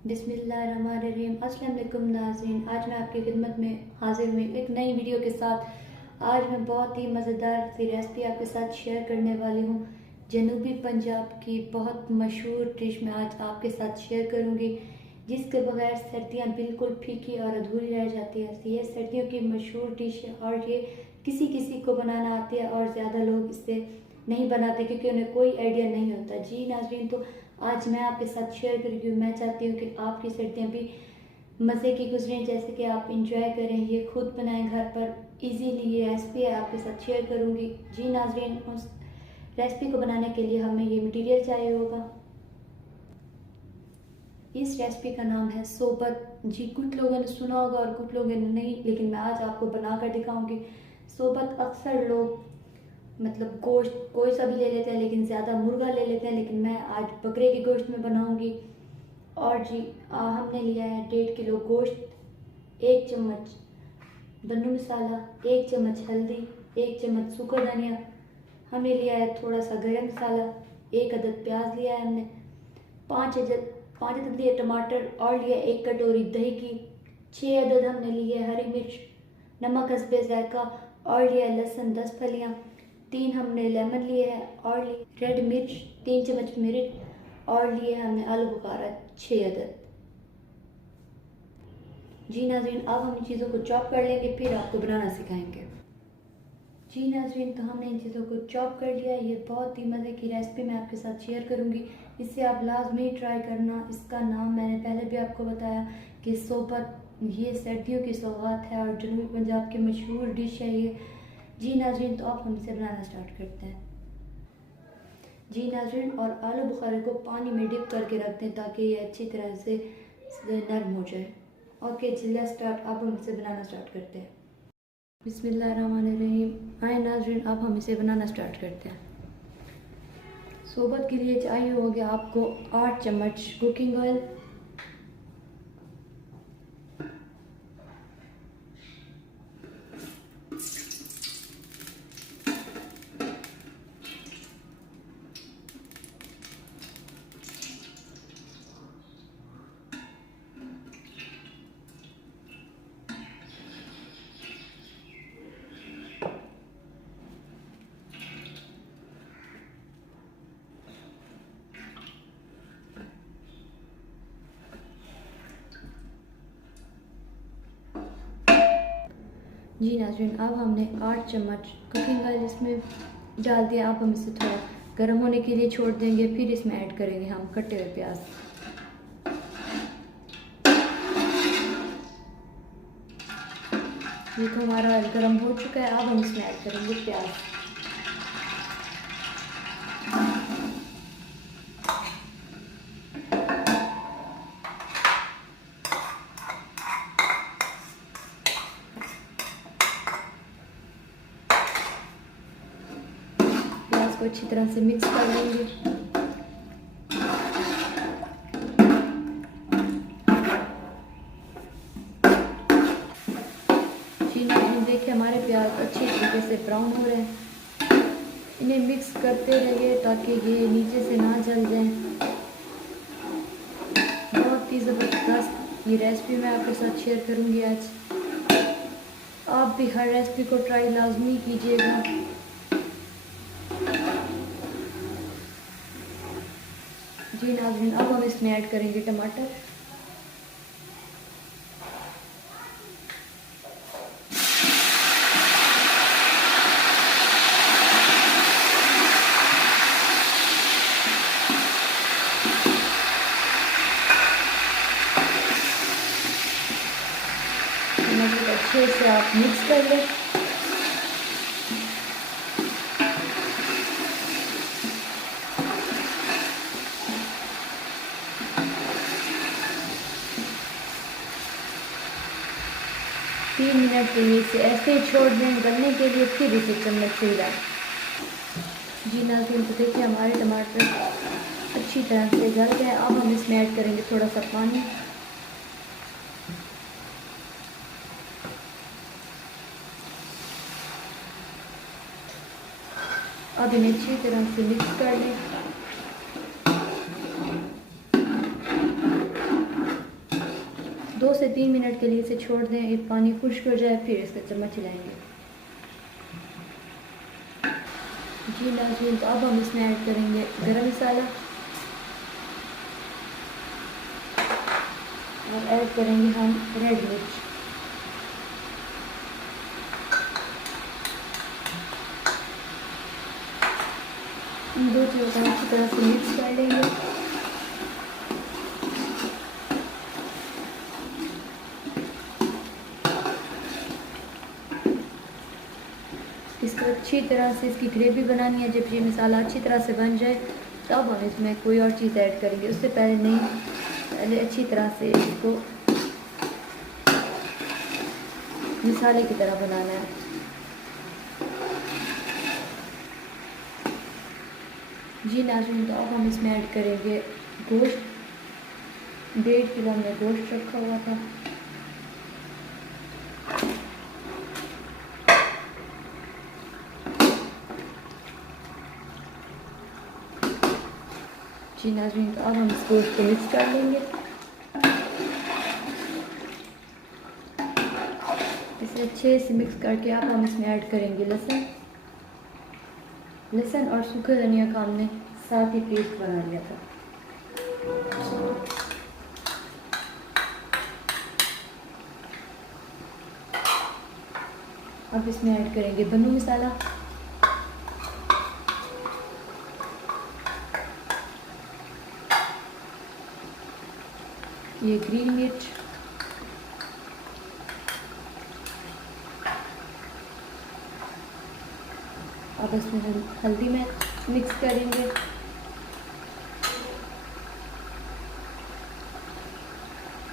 बिस्मिल्लाहिर्रहमानिर्रहीम। अस्सलाम वालेकुम नाज़रीन, आज मैं आपकी खिदमत में हाजिर हुई एक नई वीडियो के साथ। आज मैं बहुत ही मज़ेदार सी रेसिपी आपके साथ शेयर करने वाली हूँ। जनूबी पंजाब की बहुत मशहूर डिश मैं आज आपके साथ शेयर करूँगी, जिसके बगैर सर्दियाँ बिल्कुल फीकी और अधूरी रह जाती है। ये सर्दियों की मशहूर डिश है और ये किसी किसी को बनाना आती है और ज़्यादा लोग इससे नहीं बनाते क्योंकि उन्हें कोई आइडिया नहीं होता। जी नाज़रीन, तो आज मैं आपके साथ शेयर करूँगी। मैं चाहती हूँ कि आपकी सर्दियाँ भी मज़े की गुजरें, जैसे कि आप इंजॉय करें। ये खुद बनाएं घर पर, इजीली ये रेसिपी है आपके साथ शेयर करूँगी। जी नाज़रीन, उस रेसिपी को बनाने के लिए हमें ये मटेरियल चाहिए होगा। इस रेसिपी का नाम है सोबत। जी, कुछ लोगों ने सुना होगा और कुछ लोगों ने नहीं, लेकिन मैं आज आपको बनाकर दिखाऊंगी। सोबत अक्सर लोग मतलब गोश्त कोई सा भी ले लेते हैं, लेकिन ज़्यादा मुर्गा ले लेते हैं, लेकिन मैं आज बकरे के गोश्त में बनाऊंगी। और जी हमने लिया है 1.5 किलो गोश्त, 1 चम्मच बन्नू मसाला, 1 चम्मच हल्दी, 1 चम्मच सूखा धनिया, हमने लिया है थोड़ा सा गरम मसाला, 1 अदद प्याज लिया है हमने, 5 अदद लिए टमाटर और लिया 1 कटोरी दही की, 6 अदद हमने लिए हरी मिर्च, नमक हस्बे जायका और लिया लहसुन 10 फलियाँ, 3 हमने लेमन लिए हैं और लिए रेड मिर्च 3 चम्मच मिर्च और लिए हमने आलू बुखारा 6 अदद। जी नाज़रीन, अब हम इन चीज़ों को चॉप कर लेंगे, फिर आपको बनाना सिखाएंगे। जी नाज़रीन, तो हमने इन चीज़ों को चॉप कर लिया। ये बहुत ही मज़े की रेसिपी मैं आपके साथ शेयर करूंगी, इसे आप लाजमी ट्राई करना। इसका नाम मैंने पहले भी आपको बताया कि सोबत, ये सर्दियों की सौगात है और जनूबी पंजाब की मशहूर डिश है ये। जी नाज़रीन, तो अब हम इसे बनाना स्टार्ट करते हैं। जी नाज़रीन, और आलू बुखारे को पानी में डिप करके रख दें ताकि ये अच्छी तरह से नरम हो जाए। Okay ji, let's start. अब हम इसे बनाना स्टार्ट करते हैं। बिस्मिल्लाहिर्रहमानिर्रहीम। आए नाज़रीन, अब हम इसे बनाना स्टार्ट करते हैं। सोबत के लिए चाहिए होगा आपको 8 चम्मच कुकिंग ऑयल, जी नाज़रीन, अब हमने 8 चम्मच कुकिंग ऑयल इसमें डाल दिया। अब हम इसे थोड़ा गर्म होने के लिए छोड़ देंगे, फिर इसमें ऐड करेंगे हम कटे हुए प्याज। ये तो हमारा ऑयल गर्म हो चुका है। अब हम इसमें ऐड करेंगे प्याज। को अच्छी तरह से मिक्स कर लेंगे। जी नाज़रीन, देखिए हमारे प्याज अच्छी तरीके से ब्राउन हो रहे हैं। इन्हें मिक्स करते रहिए ताकि ये नीचे से ना जल जाए। बहुत ही ज़बरदस्त ये रेसिपी मैं आपके साथ शेयर करूँगी आज। आप भी हर रेसिपी को ट्राई लाजमी कीजिएगा। जी नाज़रीन, अब हम इसमें ऐड करेंगे टमाटर। टमाटर अच्छे से आप मिक्स कर लें। तीन मिनट के लिए इसे ऐसे ही छोड़ दें गलने के लिए, फिर इसे चम्मच से हिलाएं। जी नाज़रीन, तो देखिए हमारे टमाटर अच्छी तरह से गल गए। अब हम इसमें ऐड करेंगे थोड़ा सा पानी। अब इन्हें अच्छी तरह से मिक्स कर लें। 2 से 3 मिनट के लिए इसे छोड़ दें, ये पानी खुश्क हो जाए, फिर इसका चम्मच हिलाएंगे। जी नाज़रीन, तो अब हम इसमें ऐड करेंगे गरम मसाला और ऐड करेंगे हम रेड मिर्च। इन दो चीज़ों को अच्छी तरह से मिक्स कर लेंगे। इसको अच्छी तरह से इसकी ग्रेवी बनानी है। जब ये मसाला अच्छी तरह से बन जाए तब हम इसमें कोई और चीज़ ऐड करेंगे, उससे पहले नहीं। पहले अच्छी तरह से इसको मसाले की तरह बनाना है। जी नाज़रीन, तो अब हम इसमें ऐड करेंगे गोश्त। 1.5 किलो हमने गोश्त रखा हुआ था। जी नाज़रीन, तो अब हम इस गोश्त को मिक्स कर लेंगे। इसे अच्छे से मिक्स करके अब हम इसमें ऐड करेंगे लहसुन और सूखे धनिया का हमने साथ ही पेस्ट बना लिया था। अब इसमें ऐड करेंगे बन्नू मसाला, ये ग्रीन मिर्च, अब इसमें हम हल्दी में मिक्स करेंगे।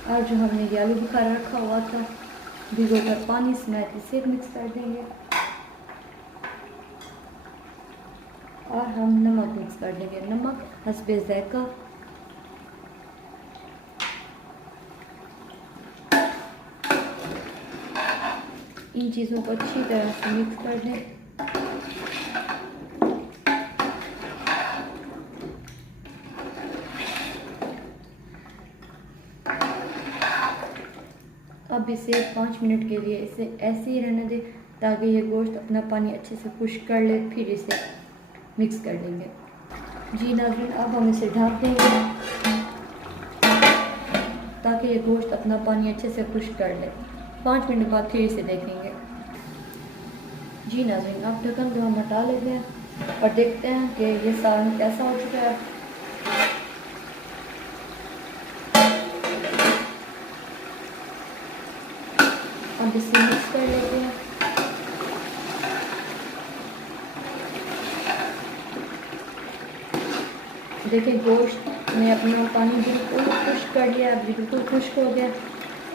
और जो हमने ये आलू बुखारा रखा हुआ था भिगो कर पानी समेत इसे मिक्स कर देंगे। और हम नमक मिक्स कर देंगे, नमक हस्बे ज़ायका। इन चीज़ों को अच्छी तरह से मिक्स कर दें। अब इसे 5 मिनट के लिए इसे ऐसे ही रहने दें ताकि ये गोश्त अपना पानी अच्छे से खुश्क कर ले, फिर इसे मिक्स कर लेंगे। जी नाज़रीन, अब हम इसे ढक देंगे ताकि ये गोश्त अपना पानी अच्छे से खुश्क कर ले। 5 मिनट बाद फिर इसे देखेंगे। जी नाज़रीन, अब ढक्कन को हम हटा लेते हैं और देखते हैं कि ये सालन कैसा हो चुका है। अब इसे मिक्स कर लेते हैं। देखिए गोश्त ने अपना पानी बिल्कुल खुश्क कर लिया, बिल्कुल खुश्क हो गया।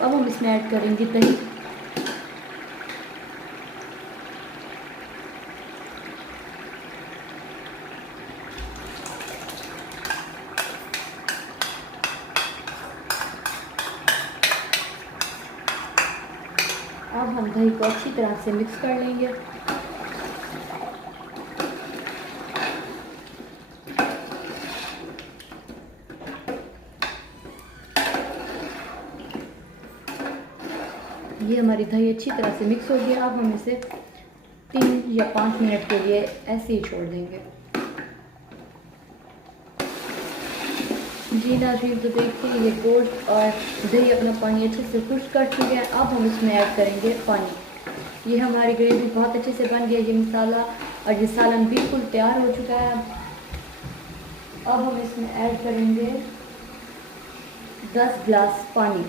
अब हम इसमें ऐड करेंगे दही। अब हम दही को अच्छी तरह से मिक्स कर लेंगे। ये हमारी दही अच्छी तरह से मिक्स हो गया। अब हम इसे 3 या 5 मिनट के लिए ऐसे ही छोड़ देंगे। जी नाज़रीन, तो देखिए ये गोश्त और दही अपना पानी अच्छे से खुश्क कर चुके हैं। अब हम इसमें ऐड करेंगे पानी। ये हमारी ग्रेवी बहुत अच्छे से बन गई है। ये मसाला और ये सालन बिल्कुल तैयार हो चुका है। अब हम इसमें ऐड करेंगे 10 गिलास पानी।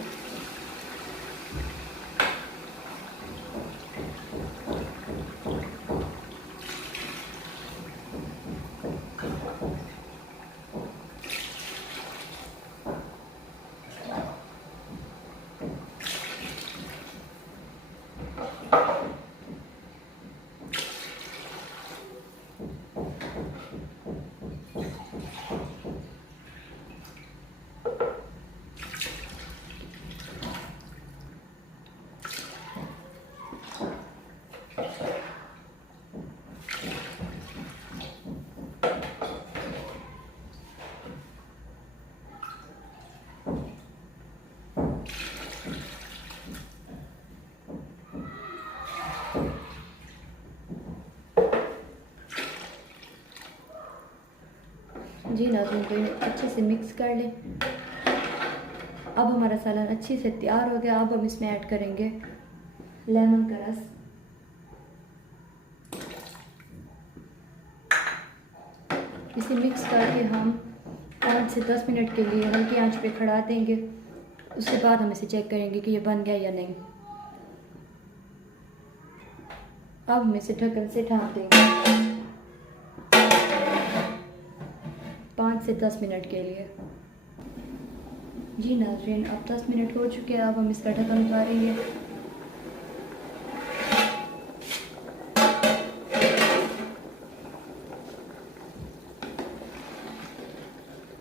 जी नाज़रीन, तो इन्हें अच्छे से मिक्स कर लें। अब हमारा सालन अच्छे से तैयार हो गया। अब हम इसमें ऐड करेंगे लेमन का रस। इसे मिक्स करके हम 5 से 10 मिनट के लिए हल्की आंच पे खड़ा देंगे। उसके बाद हम इसे चेक करेंगे कि ये बन गया या नहीं। अब हम इसे ढक्कन से ढाँप देंगे 5 से 10 मिनट के लिए। जी नाज़रीन, अब 10 मिनट हो चुके हैं। अब हम इसका ढक्कन उतारेंगे।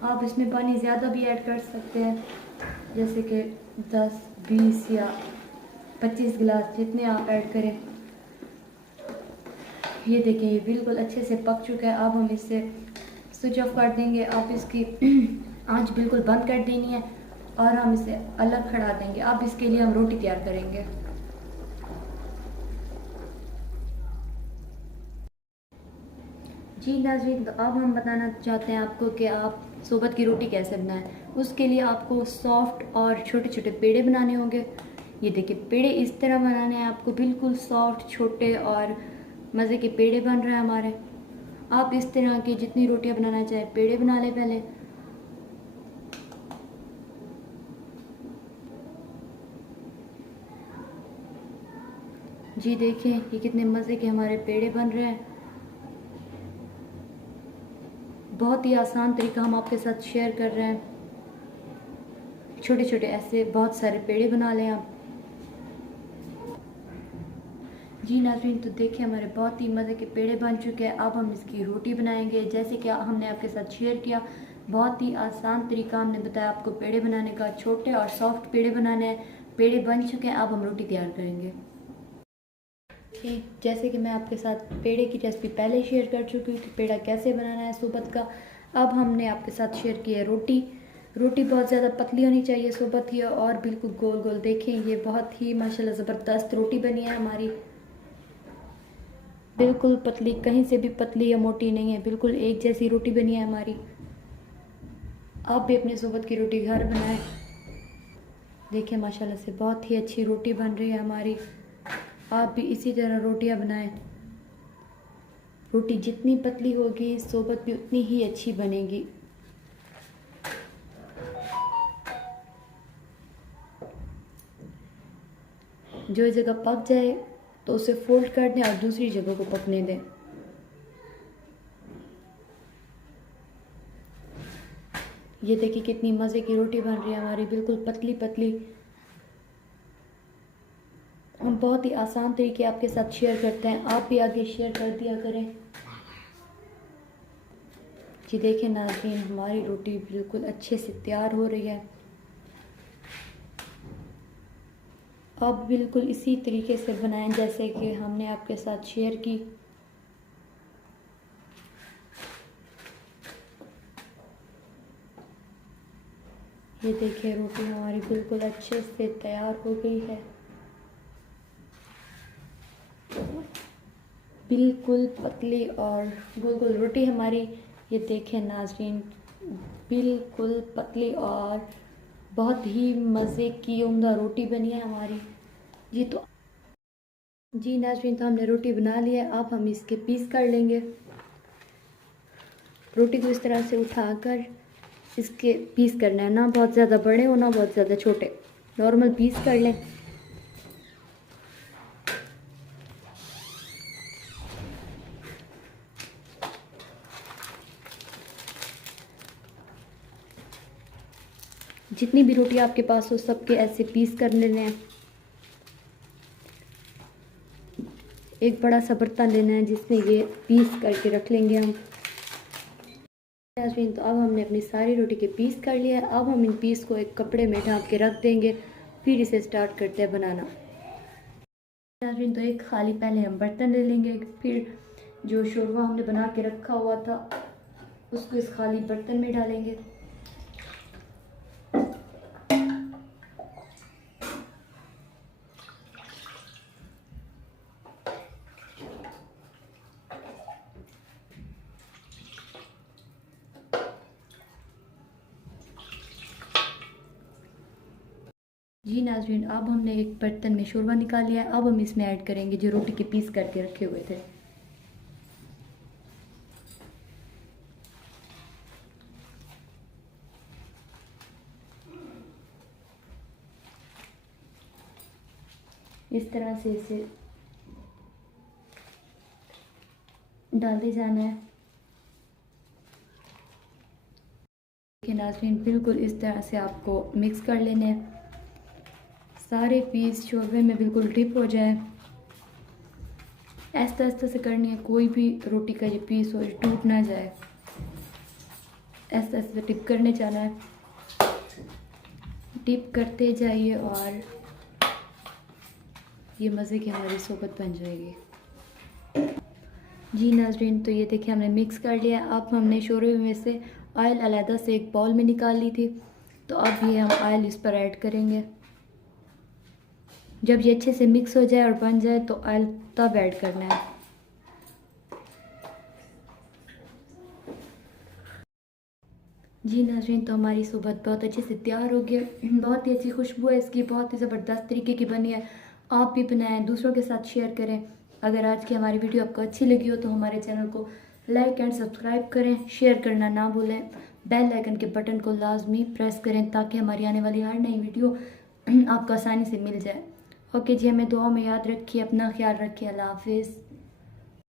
आप इसमें पानी ज़्यादा भी ऐड कर सकते हैं, जैसे कि 10, 20 या 25 गिलास, जितने आप ऐड करें। ये देखें, ये बिल्कुल अच्छे से पक चुका है। अब हम इसे स्विच ऑफ कर देंगे। आप इसकी आंच बिल्कुल बंद कर देनी है और हम इसे अलग खड़ा देंगे। अब इसके लिए हम रोटी तैयार करेंगे। जी नाज़रीन, तो अब हम बताना चाहते हैं आपको कि आप सोबत की रोटी कैसे बनाएं। उसके लिए आपको सॉफ्ट और छोटे छोटे पेड़े बनाने होंगे। ये देखिए, पेड़े इस तरह बनाने हैं आपको, बिल्कुल सॉफ्ट, छोटे और मज़े के पेड़े बन रहे हैं हमारे। आप इस तरह की जितनी रोटियां बनाना चाहें पेड़े बना लें पहले। जी देखें, ये कितने मज़े के हमारे पेड़े बन रहे हैं। बहुत ही आसान तरीका हम आपके साथ शेयर कर रहे हैं। छोटे छोटे ऐसे बहुत सारे पेड़े बना लें आप। जी नाज़रीन, तो देखिए, हमारे बहुत ही मज़े के पेड़े बन चुके हैं। अब हम इसकी रोटी बनाएंगे। जैसे कि हमने आपके साथ शेयर किया, बहुत ही आसान तरीका हमने बताया आपको पेड़े बनाने का। छोटे और सॉफ्ट पेड़े बनाने हैं। पेड़े बन चुके हैं, अब हम रोटी तैयार करेंगे। ठीक जैसे कि मैं आपके साथ पेड़े की रेसिपी पहले शेयर कर चुकी हूँ कि पेड़ा कैसे बनाना है सोबत का। अब हमने आपके साथ शेयर की है रोटी। रोटी बहुत ज़्यादा पतली होनी चाहिए सोबत की, और बिल्कुल गोल गोल। देखें, ये बहुत ही माशाल्लाह ज़बरदस्त रोटी बनी है हमारी, बिल्कुल पतली, कहीं से भी पतली या मोटी नहीं है, बिल्कुल एक जैसी रोटी बनी है हमारी। आप भी अपने सोबत की रोटी घर बनाएं। देखिए, माशाल्लाह से बहुत ही अच्छी रोटी बन रही है हमारी। आप भी इसी तरह रोटियां बनाएं। रोटी जितनी पतली होगी सोबत भी उतनी ही अच्छी बनेगी। जो जगह पक जाए तो उसे फोल्ड कर दें और दूसरी जगह को पकने दें। ये देखिए, कितनी मज़े की रोटी बन रही है हमारी, बिल्कुल पतली पतली। हम बहुत ही आसान तरीके आपके साथ शेयर करते हैं, आप भी आगे शेयर कर दिया करें। जी देखिए नाज़रीन, हमारी रोटी बिल्कुल अच्छे से तैयार हो रही है। आप बिल्कुल इसी तरीके से बनाएं जैसे कि हमने आपके साथ शेयर की। ये देखिए, रोटी हमारी बिल्कुल अच्छे से तैयार हो गई है। बिल्कुल पतली और गोल गोल रोटी हमारी। ये देखें नाज़रीन, बिल्कुल पतली और बहुत ही मज़े की उम्दा रोटी बनी है हमारी। जी नाज़रीन, तो हमने रोटी बना ली है। अब हम इसके पीस कर लेंगे। रोटी को इस तरह से उठाकर इसके पीस करना है, ना बहुत ज़्यादा बड़े हो ना बहुत ज़्यादा छोटे, नॉर्मल पीस कर लें। जितनी भी रोटी आपके पास हो सबके ऐसे पीस कर लेने हैं। एक बड़ा सा बर्तन लेना है जिसमें ये पीस करके रख लेंगे हम। नाज़रीन, तो अब हमने अपनी सारी रोटी के पीस कर लिया है। अब हम इन पीस को एक कपड़े में ढक के रख देंगे, फिर इसे स्टार्ट करते हैं बनाना। नाज़रीन, तो एक खाली पहले हम बर्तन ले लेंगे, फिर जो शोरवा हमने बना के रखा हुआ था उसको इस खाली बर्तन में डालेंगे। जी नाज़रीन, अब हमने एक बर्तन में शोरबा निकाल लिया है। अब हम इसमें ऐड करेंगे जो रोटी के पीस करके रखे हुए थे। इस तरह से इसे डालते जाना है। देखिए नाज़रीन, बिल्कुल इस तरह से आपको मिक्स कर लेना है, सारे पीस शोरबे में बिल्कुल डिप हो जाए। आहिस्ता आहिस्ता से करनी है, कोई भी रोटी का ये पीस हो ये टूट ना जाए। आहिस्ता आहिस्ता डिप करने जाना है, डिप करते जाइए और ये मज़े की हमारी सोबत बन जाएगी। जी नाज़रीन, तो ये देखिए हमने मिक्स कर लिया। अब हमने शोरबे में से ऑयल अलहदा से एक बाउल में निकाल ली थी, तो अब ये हम ऑयल इस पर ऐड करेंगे। जब ये अच्छे से मिक्स हो जाए और बन जाए तो ऑयल तब ऐड करना है। जी नाज़रीन, तो हमारी सोबत बहुत अच्छे से तैयार हो गई है। बहुत ही अच्छी खुशबू है इसकी, बहुत ही ज़बरदस्त तरीके की बनी है। आप भी बनाएं, दूसरों के साथ शेयर करें। अगर आज की हमारी वीडियो आपको अच्छी लगी हो तो हमारे चैनल को लाइक एंड सब्सक्राइब करें, शेयर करना ना भूलें। बेल आइकन के बटन को लाजमी प्रेस करें ताकि हमारी आने वाली हर नई वीडियो आपको आसानी से मिल जाए। ओके जी, हमें दुआ में याद रखिए, अपना ख्याल रखिए। अल्लाह हाफिज़।